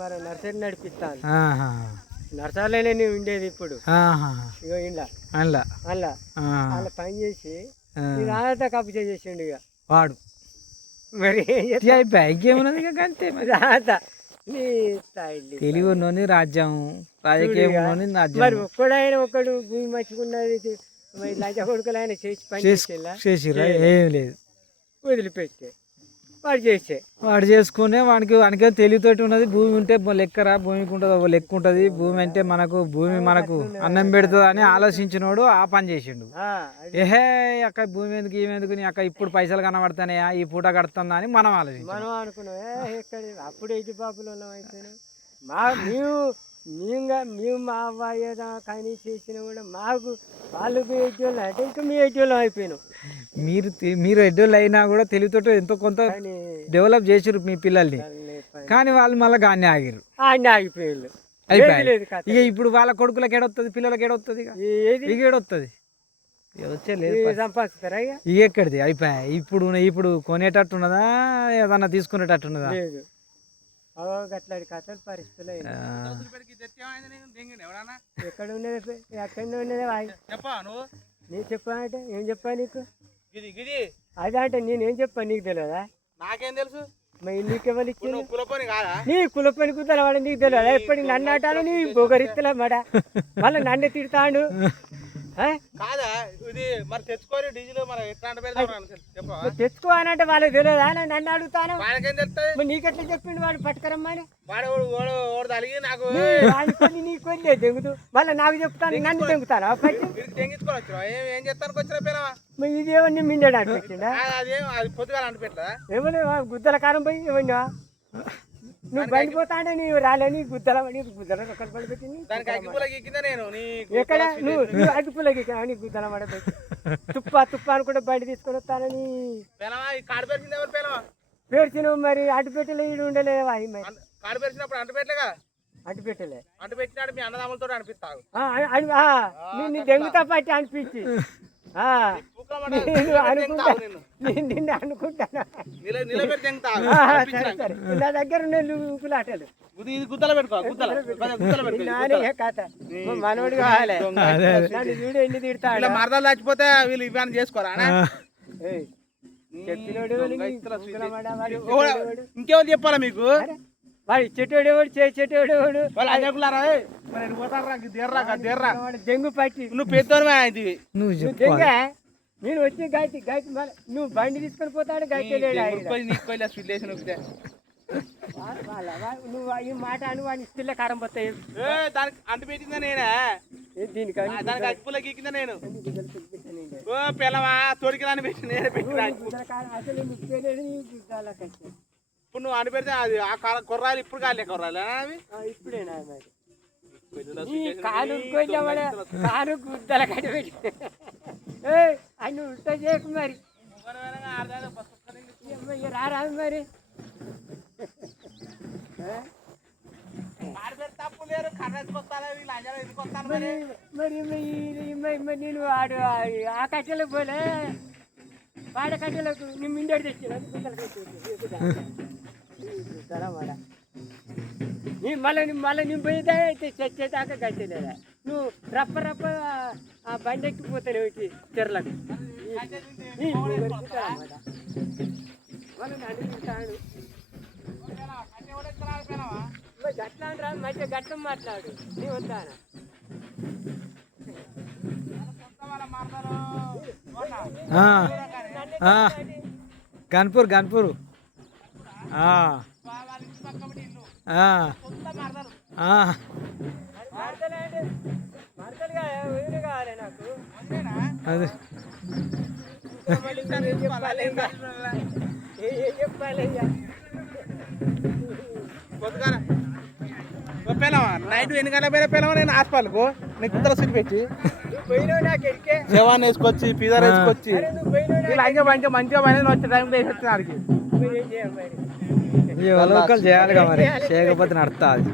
మరి నర్సరీ నడిపిస్తాను. నర్సరీలోనే నేను ఉండేది ఇప్పుడు. ఇగో ఇంట్లో అలా అలా పని చేసి రాత కప్పు చేసేసిండు ఇక వాడు. మరి ఇంకేమున్నది అంతే రాత తెలివి ఉన్నోని రాజ్యం, రాజకీయం ఉన్నోని రాజ్యం. మరి ఒక్కడైనా ఒకడు భూమి మర్చుకున్నది లంచ కొడుకులు ఆయన చేసి పని చేసిరా ఏం లేదు, వదిలిపెట్టే వాడు చేసుకునే వానికే తెలివితోటి ఉన్నది. భూమి ఉంటే లెక్కరా, భూమికి ఉంటుంది లెక్క ఉంటుంది. భూమి అంటే భూమి మనకు అన్నం పెడుతుంది అని ఆలోచించినోడు ఆ పని చేసిండు. ఏహే అక్క భూమి ఎందుకు ఏమెందుకు నీ అక్క ఇప్పుడు పైసలు కనబడతానయా ఈ పూట కడుతుందా అని మనం అనుకున్నాం. అప్పుడు ఎయిటి బాబులు అయిపోయినాం. మేము మా అబ్బాయి కానీ చేసినా కూడా మాకు వాళ్ళు మీ ఎడ్డోళ్ళు అంటే ఇంకా మీ ఎడ్డోళ్ళం అయిపోయినాం. మీరు ఎడ్డోళ్ళు అయినా కూడా తెలివితోటి ఎంతో కొంత డెవలప్ చేసారు మీ పిల్లల్ని. కానీ వాళ్ళు మళ్ళీ గాన్ని ఆగిరు, ఆగిపోయారు. ఇక ఇప్పుడు వాళ్ళ కొడుకులకు ఏడొస్తుంది, పిల్లలకి ఏడొస్తుంది, ఇక ఏడొస్తుంది వచ్చేలేదు సంపాదిస్తారా ఇక ఎక్కడిది అయిపోయాయి. ఇప్పుడు కొనేటట్టున్నదా ఏదన్నా తీసుకునేటట్టున్నదా? అట్లాంటి కథలు పరిస్థితులు ఎక్కడ ఉన్నది, ఎక్కడ ఉన్నది నేను చెప్పానంటే ఏం చెప్పా నీకు? అదే అంటే నేనేం చెప్పాను నీకు తెలియదా? నాకేం తెలుసు? నీకెవరు ఇచ్చింది? నీ కులపని కుదర వాడు నీకు తెలియదా? ఎప్పటికి నన్ను అంటాను నీ బొగరిత్తలే మడ మళ్ళీ నన్ను తిడతాడు. తెచ్చుకో అని అంటే వాళ్ళకి తెలియదా? నన్ను అడుగుతాను నీకెట్లా చెప్పిండు వాడు పట్టుకరమ్మని? నీ కొన్ని దెంగుతూ మళ్ళీ నాకు చెప్తాను, నన్ను దెంగుతాను. ఇదేమన్నా మిండడానికి పెట్టిండా? ఏమన్నా గుద్దల కారం పోయి ఏమన్నా నువ్వు బండిపోతాంటే నీవు రాలేని గుద్దల ఒక్కటి పడి పెట్టింది. ఎక్కడ నువ్వు అగ్గిపుల్లకి నీ గుద్దల పడబెట్టి తుప్ప అనుకుంటే బండి తీసుకొని వస్తానని పేర్చినవు. మరి అడ్డు పెట్టలే ఈడు ఉండలేవా? అడ్డు పెట్టలే నిన్ను దెంగుతా పట్టి అనిపించి నిన్ను అనుకుంటాను. నా దగ్గర ఊపులాటలు కథ మనోడు కావాలి. నన్ను చూడు ఎన్ని తిడతాడు. మరదలు చచ్చిపోతే వీళ్ళు ఇవన్నీ చేసుకోరా? చెప్పినోడు ఇంకేమో చెప్పాలా మీకు? వాడు ఇచ్చేటోడేవాడు చేసేటోడేవాడు దెంగు పట్టి నువ్వు పెద్దోడు దెంగ నేను వచ్చి గాయతి నువ్వు బండి తీసుకొని పోతాడు నువ్వు ఈ మాట అని వాడిని ఇస్తే కారం పోతాయి. దానికి అంటు పెట్టిందా నేనే? దానికి అగ్గిపుల్ల గీకిందా నేను? పిల్లవా తోడికి పెట్టి నేనే పెట్టిన. ఇప్పుడు నువ్వు అంటు పెడితే అది ఆ కొర్రాలు ఇప్పుడు కాలే కొర్రాలు అవి ఇప్పుడేనా? కాలు కాలు గుద్దల కట్టి పెట్టి అన్ని ఉల్టా చేయకు మరి రారాదు మరి. మరి నేను వాడు ఆ కట్టెలో పోలే వాడ కట్టెలకు నేను మిండేడు తెచ్చిన మళ్ళీ నేను పోయితే చచ్చేదాకా కట్టేలేదా? నువ్వు రప్ప ఆ బండి ఎక్కిపోతాను వచ్చి చెర్లకు మళ్ళీ నన్ను తింటాడు. గట్లా రా మధ్య గట్టం మాట్లాడు నీ వద్దానా? గన్పూర్ కావాలి నాకు. అదే చెప్పాలి నైట్ ఎన్ని గంటల పోయినా పిల్లవా? నేను హాస్పిటల్కు నీకు కుక్కల సీట్ పెట్టి శవాన్ని వేసుకొచ్చి పిజ్జా వేసుకొచ్చి మంచిగా పని వచ్చే టైంలో వేసి వచ్చినాడికి లోకల్ చేయాలిగా మరి, చేయకపోతే నడుస్తా అది.